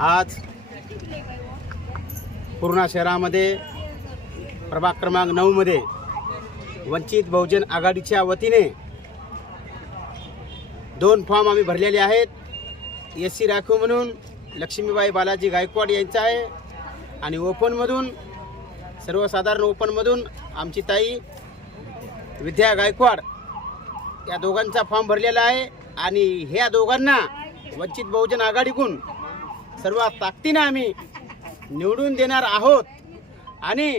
आज पूर्णा शहरामध्ये प्रभाग क्रमांक नऊमध्ये वंचित बहुजन आघाडीच्या वतीने दोन फॉर्म आम्ही भरलेले आहेत एस सी राखीव म्हणून लक्ष्मीबाई बालाजी गायकवाड यांचा आहे आणि ओपनमधून सर्वसाधारण ओपनमधून आमची ताई विद्या गायकवाड या दोघांचा फॉर्म भरलेला आहे आणि ह्या दोघांना वंचित बहुजन आघाडीकडून सर्व ताकदीनं आम्ही निवडून देणार आहोत आणि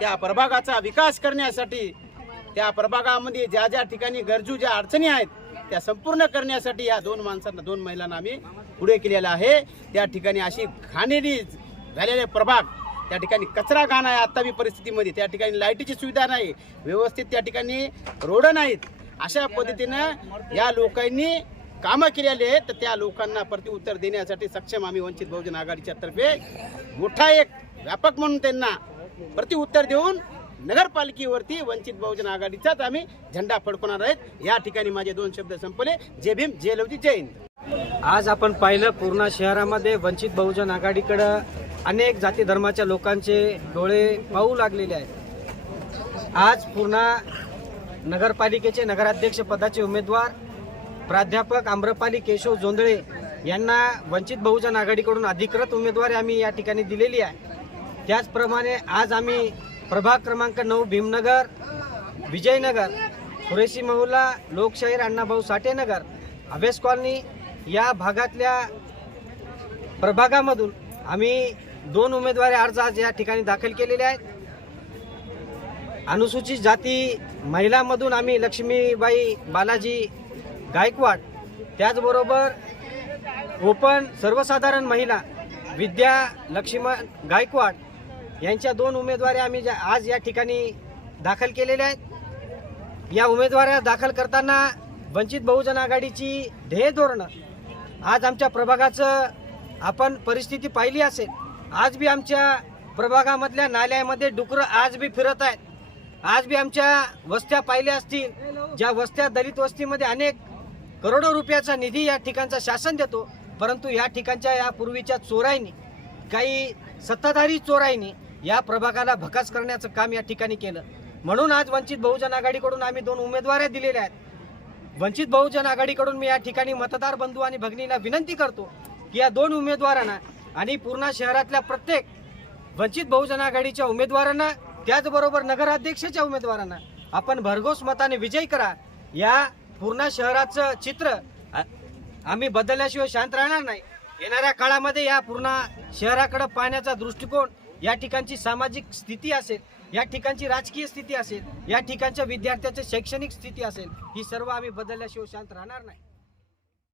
त्या प्रभागाचा विकास करण्यासाठी त्या प्रभागामध्ये ज्या ज्या ठिकाणी गरजू ज्या अडचणी आहेत त्या संपूर्ण करण्यासाठी या दोन माणसांना दोन महिलांना आम्ही पुढे केलेला आहे त्या ठिकाणी अशी घाणेरी झालेले प्रभाग त्या ठिकाणी कचरा घाण आहे आत्तावी परिस्थितीमध्ये त्या ठिकाणी लाईटीची सुविधा नाही व्यवस्थित त्या ठिकाणी रोड नाहीत अशा पद्धतीनं या लोकांनी कामं केली आहेत तर त्या लोकांना प्रतिउत्तर देण्यासाठी सक्षम आम्ही वंचित बहुजन आघाडीच्या तर्फे मोठा एक व्यापक म्हणून त्यांना प्रतिउत्तर देऊन नगरपालिकेवरती वंचित बहुजन आघाडीचाच आम्ही झेंडा फडकवणार आहेत या ठिकाणी माझे दोन शब्द संपले जे भीम जे लवजी जय आज आपण पाहिलं पूर्णा शहरामध्ये वंचित बहुजन आघाडीकडं अनेक जाती धर्माच्या लोकांचे डोळे पाहू लागलेले आहेत आज पूर्णा नगरपालिकेचे नगराध्यक्ष पदाचे उमेदवार प्राध्यापक आम्रपाली केशव जोंधळे यांना वंचित बहुजन आघाडीकडून अधिकृत उमेदवारी आम्ही या ठिकाणी दिलेली आहे त्याचप्रमाणे आज आम्ही प्रभाग क्रमांक नऊ भीमनगर विजयनगर कुरेशी महुला लोकशाहीर अण्णाभाऊ साठेनगर अभेस कॉलनी या भागातल्या प्रभागामधून आम्ही दोन उमेदवारी अर्ज आज या ठिकाणी दाखल केलेले आहेत अनुसूचित जाती महिलामधून आम्ही लक्ष्मीबाई बालाजी गायकवाड त्याचबरोबर ओपन सर्वसाधारण महिला विद्या लक्ष्मण गायकवाड यांच्या दोन उमेदवारी आम्ही आज या ठिकाणी दाखल केलेल्या आहेत या उमेदवाऱ्या दाखल करताना वंचित बहुजन आघाडीची ध्येय धोरणं आज आमच्या प्रभागाचं आपण परिस्थिती पाहिली असेल आज बी आमच्या प्रभागामधल्या नाल्यामध्ये डुकरं आज बी फिरत आहेत आज बी आमच्या वस्त्या पाहिल्या असतील ज्या वस्त्या दलित वस्तीमध्ये अनेक करोडो रुपयाचा निधी या ठिकाणचा शासन देतो परंतु या ठिकाणच्या या पूर्वीच्या चोरायनी काही सत्ताधारी चोरायनी या प्रभागाला भकास करण्याचं काम या ठिकाणी केलं म्हणून आज वंचित बहुजन आघाडीकडून आम्ही दोन उमेदवार दिलेल्या आहेत वंचित बहुजन आघाडीकडून मी या ठिकाणी मतदार बंधू आणि भगिनीला विनंती करतो की या दोन उमेदवारांना आणि पूर्णा शहरातल्या प्रत्येक वंचित बहुजन आघाडीच्या उमेदवारांना त्याचबरोबर नगराध्यक्षाच्या उमेदवारांना आपण भरघोस मताने विजय करा या पूर्ण शहराचं चित्र आम्ही बदलल्याशिवाय शांत राहणार नाही येणाऱ्या काळामध्ये या पूर्ण शहराकडे पाहण्याचा दृष्टिकोन या ठिकाणची सामाजिक स्थिती असेल या ठिकाणची राजकीय स्थिती असेल या ठिकाणच्या विद्यार्थ्याची शैक्षणिक स्थिती असेल ही सर्व आम्ही बदलल्याशिवाय शांत राहणार नाही